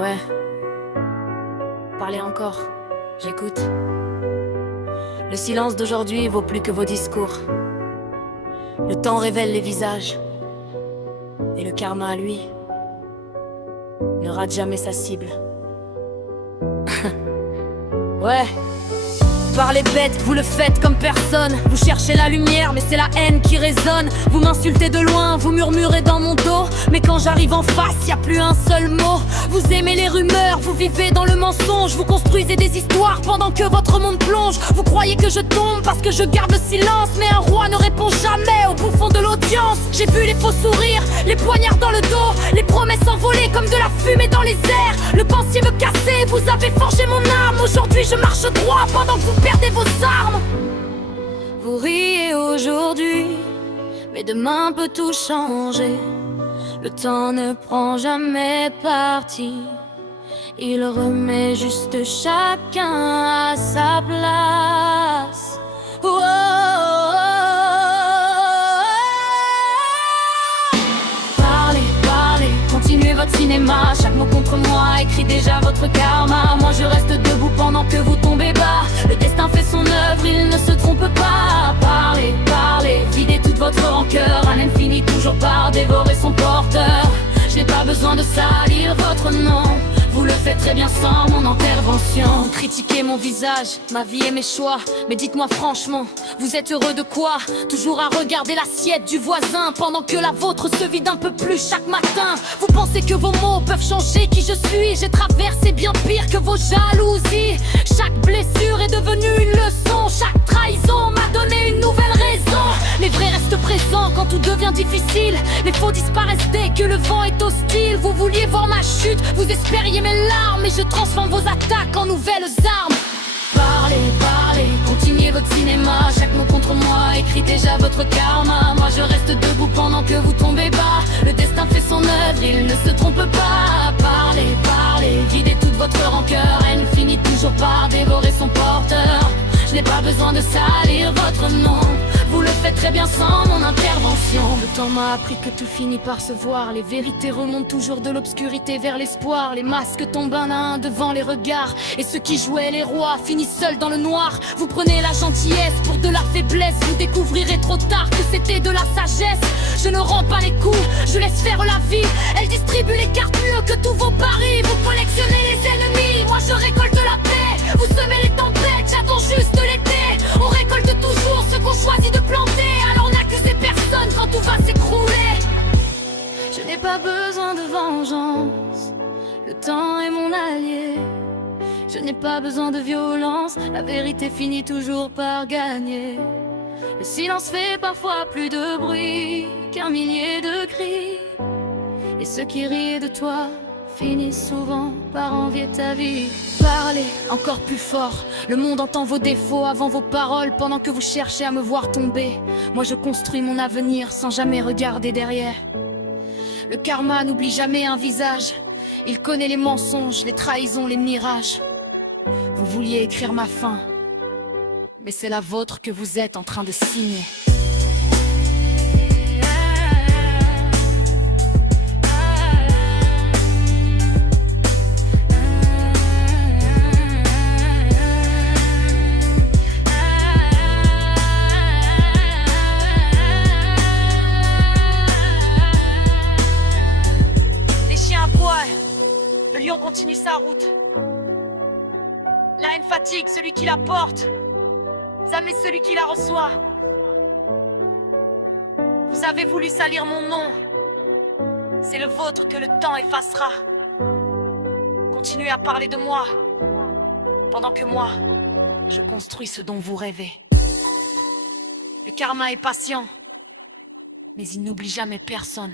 Ouais, parlez encore, j'écoute. Le silence d'aujourd'hui vaut plus que vos discours. Le temps révèle les visages. Et le karma, lui, ne rate jamais sa cible. Ouais. Parlez bête, vous le faites comme personne. Vous cherchez la lumière, mais c'est la haine qui résonne. Vous m'insultez de loin, vous murmurez dans mon dos. Mais quand j'arrive en face, y a plus un seul mot. Vous aimez les rumeurs, vous vivez dans le mensonge. Vous construisez des histoires pendant que votre monde plonge. Vous croyez que je tombe parce que je garde le silence. Mais un roi ne répond jamais au bouffon de l'audience. J'ai vu les faux sourires, les poignards dans le dos, les promesses envolées comme de la fumée dans les airs. Le pensier me cassait, vous avez forgé mon âme. Aujourd'hui je marche droit pendant que vous perdez vos armes. Vous riez aujourd'hui, mais demain peut tout changer. Le temps ne prend jamais parti. Il remet juste chacun à sa place. Oh, oh, oh. Parlez, parlez, continuez votre cinéma. Chaque mot contre moi écrit déjà votre karma. Moi je reste debout pendant que vous tombez bas. Le destin fait son œuvre, il ne se trompe pas. Parlez, parlez, videz toute votre rancœur. Un infini toujours par dévorer son porteur. Je n'ai pas besoin de salir votre nom. Vous le faites très bien sans mon intervention. Vous critiquez mon visage, ma vie et mes choix. Mais dites-moi franchement, vous êtes heureux de quoi? Toujours à regarder l'assiette du voisin pendant que la vôtre se vide un peu plus chaque matin. Vous pensez que vos mots peuvent changer qui je suis? J'ai traversé bien pire que vos jalousies. Chaque blessure est devenue une leçon. Chaque trahison m'a donné une nouvelle raison. Les vrais restent présents quand tout devient difficile. Les faux disparaissent dès que le vent est hostile. Vous vouliez voir ma chute, vous espériez mes larmes. Et je transforme vos attaques en nouvelles armes. Parlez, parlez, continuez votre cinéma. Chaque mot contre moi écrit déjà votre karma. Moi je reste debout pendant que vous tombez bas. Le destin fait son œuvre, il ne se trompe pas. Parlez, parlez, videz toute votre rancœur. Elle finit toujours par dévorer son porteur. Je n'ai pas besoin de salir votre nom. Vous le faites très bien sans mon intervention. Le temps m'a appris que tout finit par se voir. Les vérités remontent toujours de l'obscurité vers l'espoir. Les masques tombent un à un devant les regards. Et ceux qui jouaient les rois finissent seuls dans le noir. Vous prenez la gentillesse pour de la faiblesse. Vous découvrirez trop tard que c'était de la sagesse. Je ne rends pas les coups, je laisse faire la vie. Elle distribue les cartes mieux que tous vos paris. Vous collectionnez les ennemis, moi je récolte la paix. Vous semez les tempêtes, j'attends juste l'été. On récolte toujours ce qu'on choisit de planter. Alors n'accusez personne quand tout va s'écrouler. Je n'ai pas besoin de vengeance, le temps est mon allié. Je n'ai pas besoin de violence, la vérité finit toujours par gagner. Le silence fait parfois plus de bruit qu'un millier de cris. Et ceux qui rient de toi finissent souvent par envier ta vie. Parlez encore plus fort, le monde entend vos défauts avant vos paroles. Pendant que vous cherchez à me voir tomber, moi je construis mon avenir sans jamais regarder derrière. Le karma n'oublie jamais un visage. Il connaît les mensonges, les trahisons, les mirages. Vous vouliez écrire ma fin, mais c'est la vôtre que vous êtes en train de signer. Les chiens aboient, le lion continue sa route. La haine fatigue celui qui la porte, jamais celui qui la reçoit. Vous avez voulu salir mon nom, c'est le vôtre que le temps effacera. Continuez à parler de moi, pendant que moi, je construis ce dont vous rêvez. Le karma est patient, mais il n'oublie jamais personne.